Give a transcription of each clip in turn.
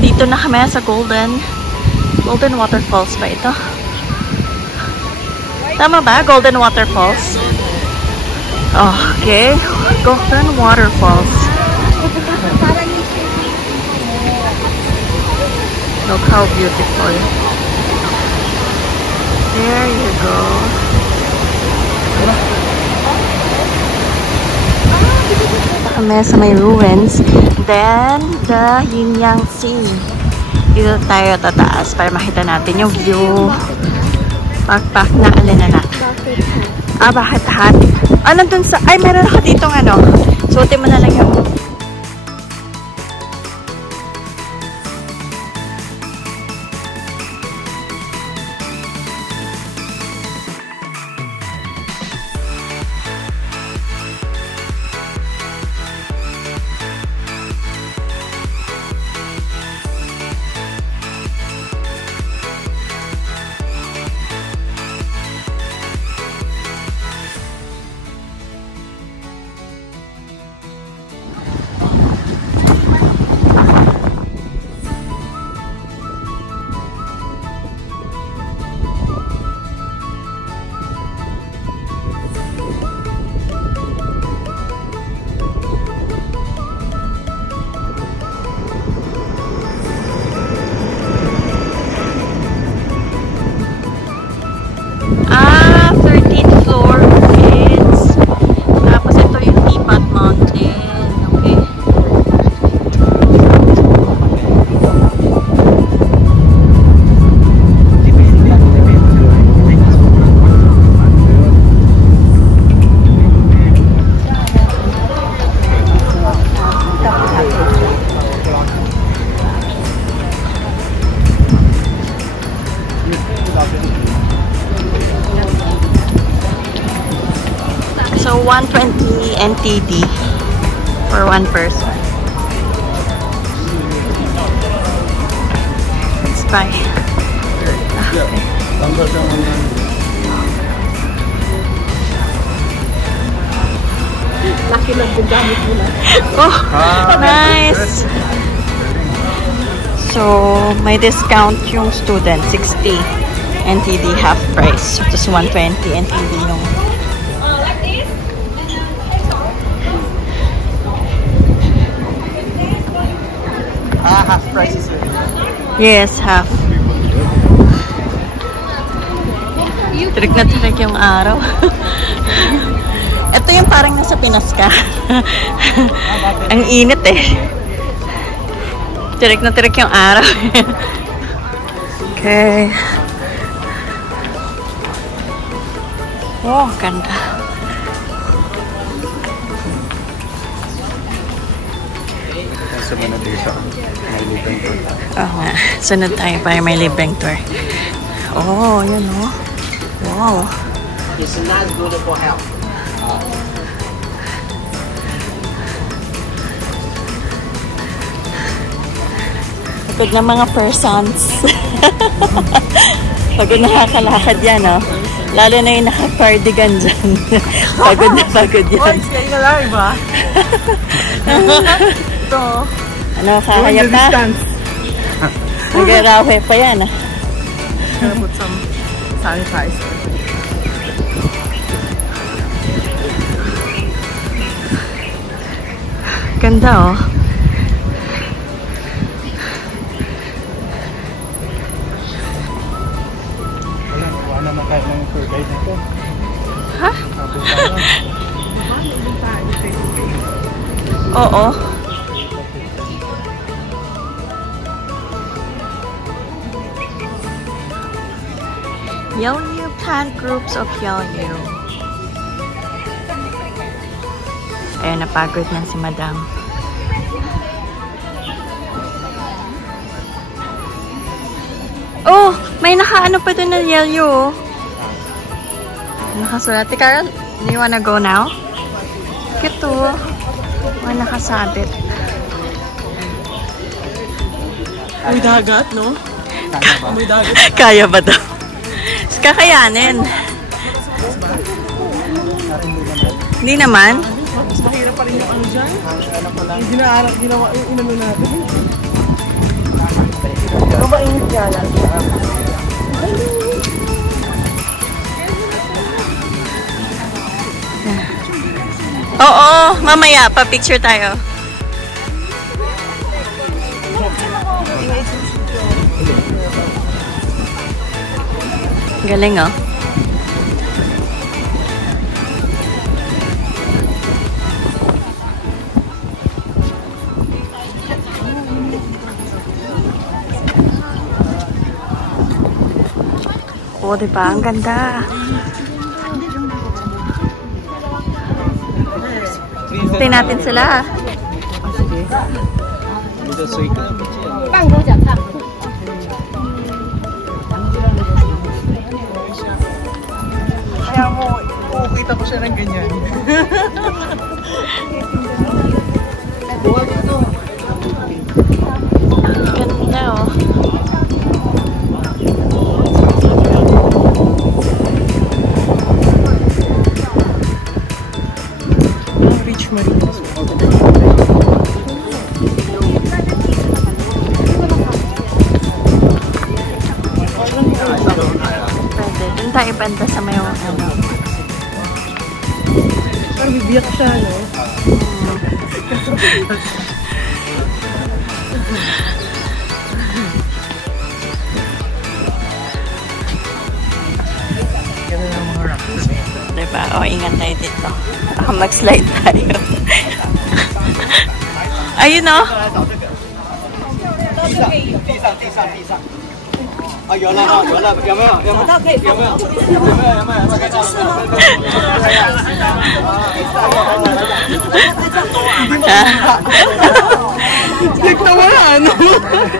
Dito na kami sa Golden Waterfalls ba ito? Tama ba? Golden Waterfalls? Okay. Golden Waterfalls. Look how beautiful. There you go. Kami sa may ruins. Then, the Yin-Yang Sea. Dito tayo tataas para makita natin yung view. Backpack na alinanak. Bakit hat? Nandun sa... Ay, meron ako ditong ano. Suotin mo na lang yung... So 120 NTD for one person. Let's buy. Laki lang yung gamit mo na. Oh, nice! So, may discount yung student, 60 NTD half price. Just 120 NTD yung... half price is it. Yes, half. Tirik na tirik yung araw. Ito yung parang nasa Pinas ka. Ang init eh. Tirik na tirik yung araw. Okay. Oh, ganda. Oo nga. Sunod tayo para may libreng tour. Oh, yun oh. Wow. It's not good for health. Pagod na mga persons. Pagod nakakalakad yan, oh. Lalo na yung naka-cardigan dyan. Pagod na pagod yan. Oy, stay na lang, ba? Ito. Ano, kakaya pa? Nag-arawe pa yan, ah. Gonna put some sanitizer. Ganda, oh. Wala naman kahit ng tour guide na ito. Ha? Oo. Yeonyu plant groups of Yeonyu. Ayun, napagod na si Madam. Oh, may nakaano pa dun ng Yeonyu, oh. Nakasulat. Carol, do you wanna go now? Cute, oh. May nakasabit. May dagat, no? May dagat. Kaya ba daw? Kakayanin. Hindi naman. Mas mahirap pa rin yung ano dyan. Yung ginawa, yung inano natin. Ano ba init nga lang? Oo, mamaya pa-picture tayo. Galing, oh. Oh, diba? Ang ganda. Tingnan natin sila. Kaya mo, kita ko siya ng ganyan. Ganda, oh. Rich Marinas. Pwede. Doon tayo banda sa may ano. Parang bibiyak siya, no? Ganda ng mga rocks. Diba? O, ingat tayo dito. Baka mag-slide tayo. Ayun, oh. 啊，有了啊，有了，有没有？有没有？有没有？有没有？有没有？Nagtawaran!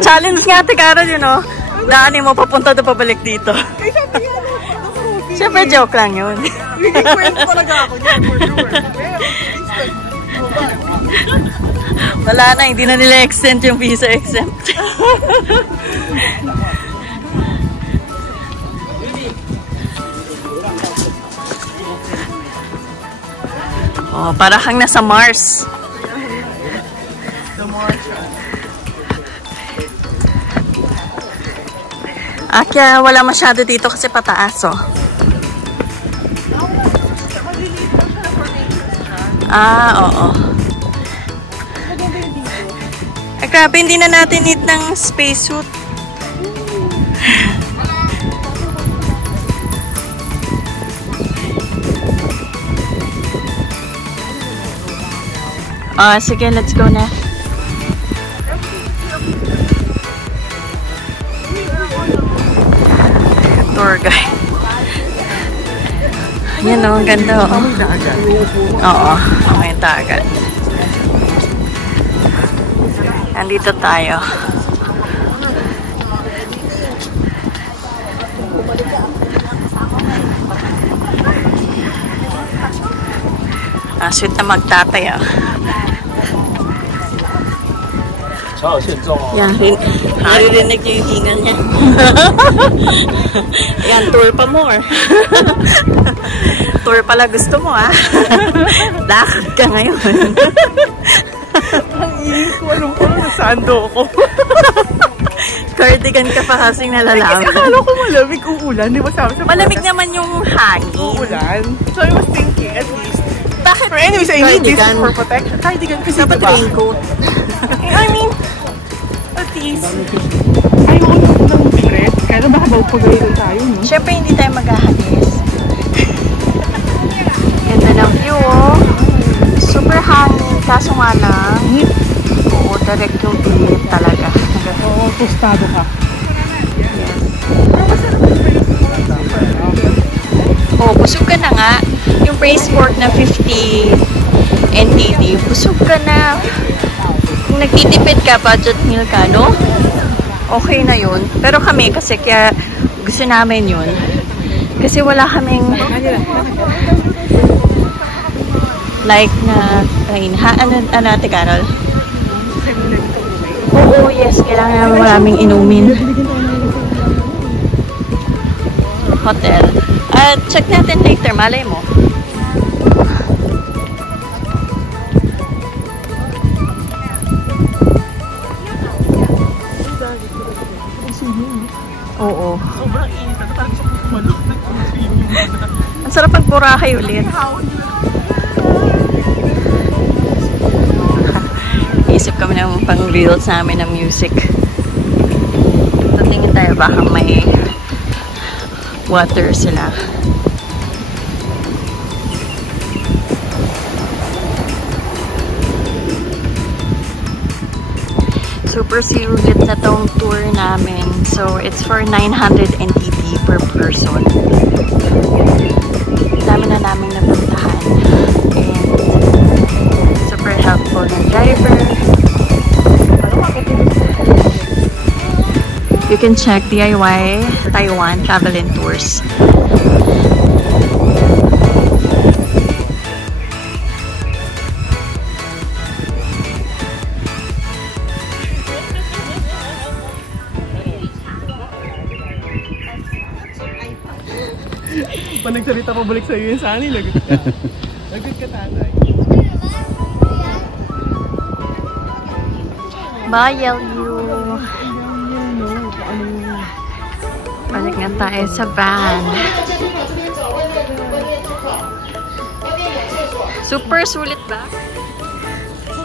Challenge nga, Ate Carol, yun, oh. Daanin mo, papunta doon, pabalik dito. Siyempre, joke lang yun. Naging talaga ako niyan, for sure. Wala na, hindi na nila extend yung visa exempt. Oh, para kang nasa Mars. Kaya wala masyado dito kasi pataas, oh. Oo. Grabe, hindi na natin need ng spacesuit. Sige, let's go na. Tour guide. Yan o, ang ganda o. Oo, may dagat. Nandito tayo. Sweet na magtatay ah. Yan, naririnig niyo yung hingal niya. Yan, tour pa more. Tour pala gusto mo ah. Lakad ka ngayon. Ang inis ko, alam ko, nasando ako. Cardigan ka pa kasing nalalaman. Akala ko malamig, uulan. Di ba sabi sa malamig naman yung hangin. uulan. So I was thinking, at least. Bakit? But anyways, I need this cardigan? for protection. Cardigan kasi Dapat diba? raincoat. I mean, at least, ayaw ng dress. Kaya baka pagayon tayo, no? Siyempre, hindi tayo maghahalis. Ganda ng view, oh. Super hangin. Kaso nga lang, oo, direct yung dilit talaga. Oo, tostado ka. Oh, busog ka na nga. Yung brace pork na 50 NTD, busog ka na. Kung nagtitipid ka, budget meal ka, no? Okay na yun. Pero kami, kasi kaya gusto namin yun. Kasi wala kaming like na train. Ano Ate Carol? Oo, yes. Kailangan namin maraming inumin. Hotel. Check natin later. Malay mo. Oo. Sobrang init na. Parang gusto ko pumalok. Ang sarap pag Boracay ulit. Isip kami ng pang reels namin ng music. Tatingin tayo baka may water sila. Super sulit na tong tour namin. So, it's for 900 NTD per person. Dami na namin napuntahan. And super helpful ng driver. You can check DIY Taiwan Travel and Tours. Pag nagsalita pabalik sa'yo yun, saan lagot ka? Lagot ka, tatay. Bye, LU! Balik nga tayo sa van. Super sulit ba?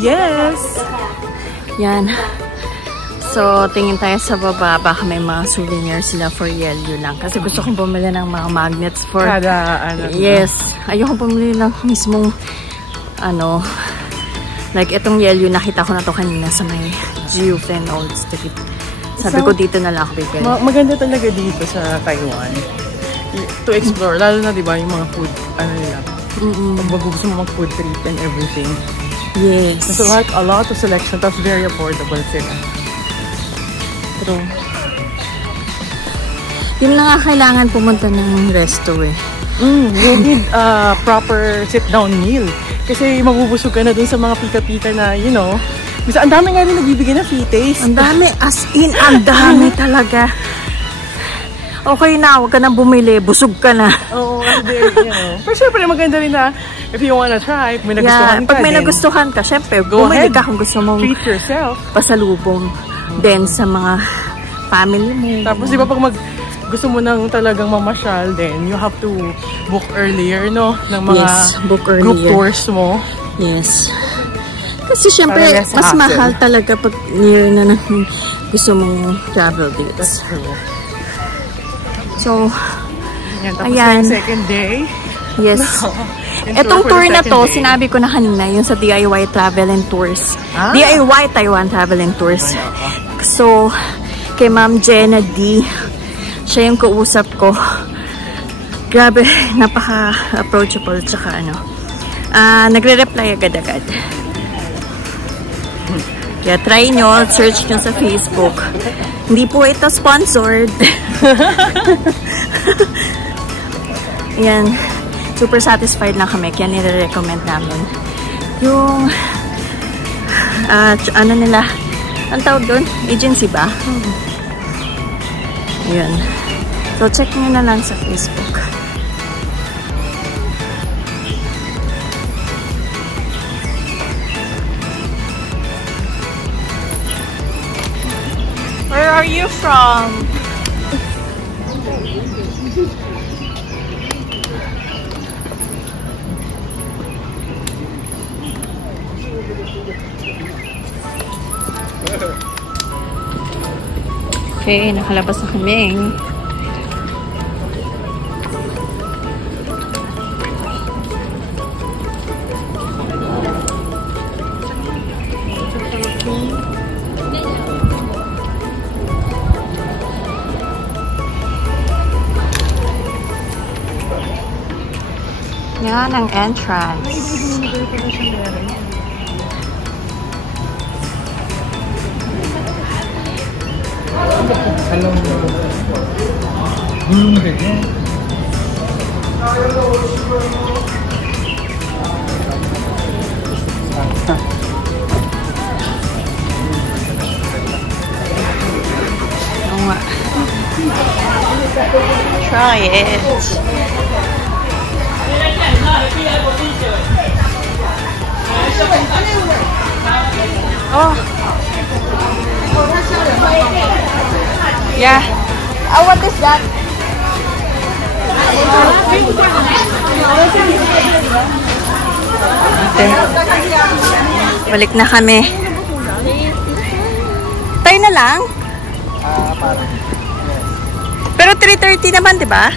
Yes! Yan. So, tingin tayo sa baba. Baka may mga souvenirs sila for Yelyu lang. Kasi gusto kong bumili ng mga magnets for... Kada, ano. Yes. Ayoko bumili ng mismong, ano, like itong Yelyu, nakita ko na to kanina sa may Jiufen Old Street. Sabi ko, dito na lang ako bibili. Maganda talaga dito sa Taiwan. To explore. Lalo na, di ba, yung mga food, ano nila. Pag gusto mo mag-food trip and everything. Yes. So, like, a lot of selection. Tapos, very affordable sila. True. Yun na nga kailangan pumunta ng resto eh. You need a proper sit-down meal. Kasi mabubusog ka na dun sa mga pika-pika na, you know. Bisa, ang dami nga rin nagbibigay na free taste. Ang dami, as in, ang dami talaga. Okay na, huwag ka na bumili, busog ka na. Oo, there, you know. Pero syempre, maganda rin na, if you wanna try, may nagustuhan ka pag may nagustuhan ka, syempre, bumili ka kung gusto mong treat yourself. Pasalubong. Then, sa mga family mo. Tapos, di ba, pag gusto mo nang talagang mamasyal, then you have to book earlier, no? Ng mga book earlier. Group tours mo. Yes. Kasi syempre, mas mahal talaga pag near na ng gusto mong travel dates. So, ayan. Second day. Yes. Etong tour na to, sinabi ko na kanina, yung sa DIY Travel and Tours. DIY Taiwan Travel and Tours. So, kay Ma'am Jenna D, siya yung kausap ko. Grabe, napaka-approachable, tsaka ano. Nagre-reply agad-agad. Kaya try nyo, search nyo sa Facebook. Hindi po ito sponsored. Yan. Super satisfied lang kami. Kaya nire-recommend namin. Yung, ano nila, ang tawag doon? Agency ba? Yun. So, check nyo na lang sa Facebook. Where are you from? Okay, nakalabas na kami. Yan ang entrance. Hello. Gulong 되게. Try it. Oh. Yeah. Oh, what is that? Okay. Balik na kami. Tayo na lang? Pero 3:30 naman, di ba?